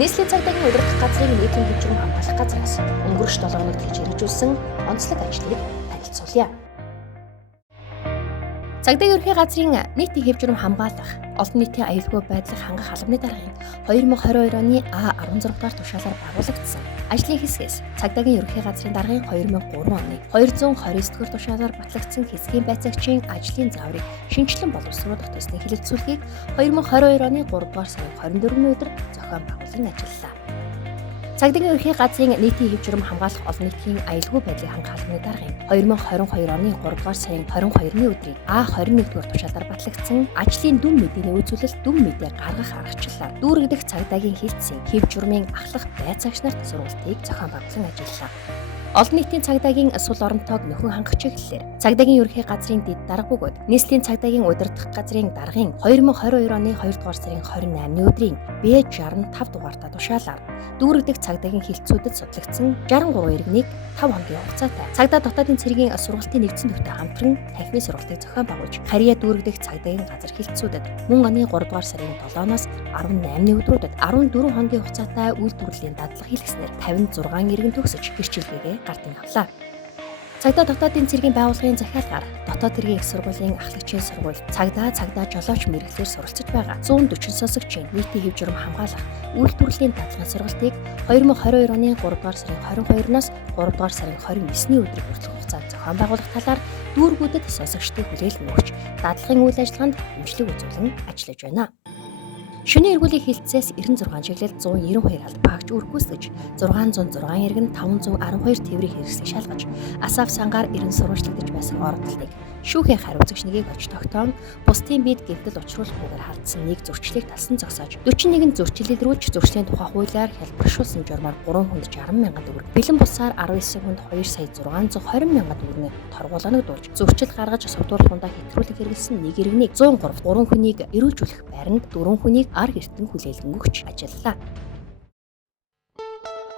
Нийслэлийн цагдаагийн удирдах газрын нийтийн төвчрөм хамгаалах газраас өнгөрөх 7 хоногт хийж хэрэгжүүлсэн онцлог ажлыг танилцуулъя. Цагдаагийн ерөнхий газрын нийтийн хэвжрэм хамгаалах, олон нийтийн аюулгүй байдлыг хангах албаны даргын 2022 оны А16 дугаар тушаалаар байгуулагдсан. Ажлын хэсгээс цагдаагийн ерөнхий газрын даргын 2003 оны 229 дугаар тушаалаар батлагдсан хэсгийн байцаагчийн ажлын зааврыг шинжилэн боловсруулах төслийн хэлэлцүүлгийг 2022 оны 3 дугаар сарын 24-ний өдөр зохион байгуулан ажиллалаа. Цагдаагийн ерөнхий газрын нийтийн хэвжрэм хамгаалах олон нийтийн аюулгүй байдлыг хангах албаны даргын 2022 оны 3 дугаар сарын 22-ны өдрийн А21 дугаар тушаалаар батлагдсан ажлын дүн мэдээний үзүүлэлт дүн мэдээ гаргах аргачлалаар дүүрэгдэх цагдаагийн хилцэн хэвжрэмийн ахлах байцаагч нарт сургалтыг зохион байгуулан ажиллалаа. Олон нийтийн цагдаагийн сул оронтойг нөхөн хангах чиглэлээр цагдаагийн ерөнхий газрын дэд дарга бөгөөд нийслэлийн цагдаагийн удирдах газрын даргын 2022 оны 2 дугаар сарын 28-ны өдрийн Б65 дугаартай тушаалаар дүүрэгдэх цагдаагийн хилцүүдэд судлагдсан 63 иргэнийг 5 хоногийн хугацаатай цагдаа дотоодын цэргийн сургалтын нэгдсэн төвтэй хамтран танхимын сургалтыг зохион байгуулж Харьяа дүүрэгдэх цагдаагийн газар хилцүүдэд мөн оны 3 дугаар сарын 7-оос 18-ны өдрүүдэд 14 хоногийн хугацаатай үйлдвэрлэлийн дадлага хийлгэснээр 56 иргэн төгсөж гэрчилгээгээ гартан авлаа. Цагдаа дотоодын цэргийн байгууллагын захиалгаар дотоод цэргийн их сургуулийн ахлагчийн сургууль цагдаа жолооч мэргэжлэр суралцж байгаа 140 сонсогчийн нийтийн хэвжрэм хамгаалах үйлдвэрлэлийн дадлагын сургалтыг 2022 оны 3 дугаар сарын 22-наас 3 дугаар сарын 29-ний өдрийг хүртэх хугацаанд зохион байгуулах талаар дүүргүүдэд сонсогчдыг хүлээлт өгч дадлагын үйл ажиллагаанд дэмжлэг үзүүлэн ажиллаж байна. Шөнийн эргүүлийн хилцээс 96 чиглэлд 192 алд багж үргүүсгэж 606 иргэн 512 тээврийн хэрэгслийг шалгаж асаав сангаар 90 сурвалжлагдаж байсан оролдлыг шүүхийн хариуцагч нэгийг олж тогтоон бусдын биед гэмтэл учруулахгүйгээр халдсан нэг зөрчлийг талсан зогсоож 41 зөрчилөлрүүлж зөрчлийн тухай хуулиар хялбаршуулсан журмаар 3 хүнд 60 мянган төгрөг, бэлэн бусаар 19 хүнд 2 сая 620 мянган төгрөгийн торгуулоногдуулж зөрчил гаргаж сувдуурлахундаа хэтрүүлэг хэрэгэлсэн нэг иргэнийг 103, 3 хүнийг эрүүлжүүлэх байранд 4 хүнийг ар гертэн хүлээлгэн өгч ажиллалаа.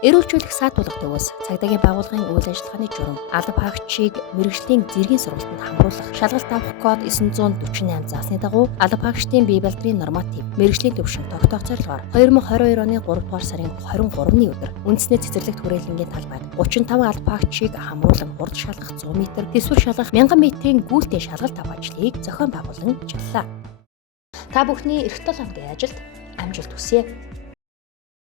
Эрүүлжүүлэх саатуулах төвөөс цагдаагийн байгууллагын үйл ажиллагааны журам алба хаагчийг мэргэжлийн зэргийн сургалтанд хамруулах шалгалт авах код 948 заасны дагуу алба хаагчдын бие балдрын норматив мэргэжлийн төвшин тогтоох зорилгоор 2022 оны 3 дугаар сарын 23-ны өдөр үндэсний цэцэрлэгт хүрээлэнгийн талбайд 35 алба хаагчийг хамруулан хурд шалгах 100 м, төсвөр шалгах 1000 м-ийн гүйлтийн шалгалт авах ажлыг зохион байгуулан ажиллалаа. Та бүхний эх 7 хоногийн ажилд амжилт хүсье.